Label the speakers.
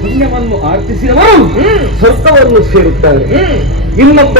Speaker 1: ಪುಣ್ಯವನ್ನು ಆರ್ಥಿಸಿದವರು ಸ್ವರ್ಗವನ್ನು ಸೇರುತ್ತಾರೆ. ಇನ್ನೊಬ್ಬ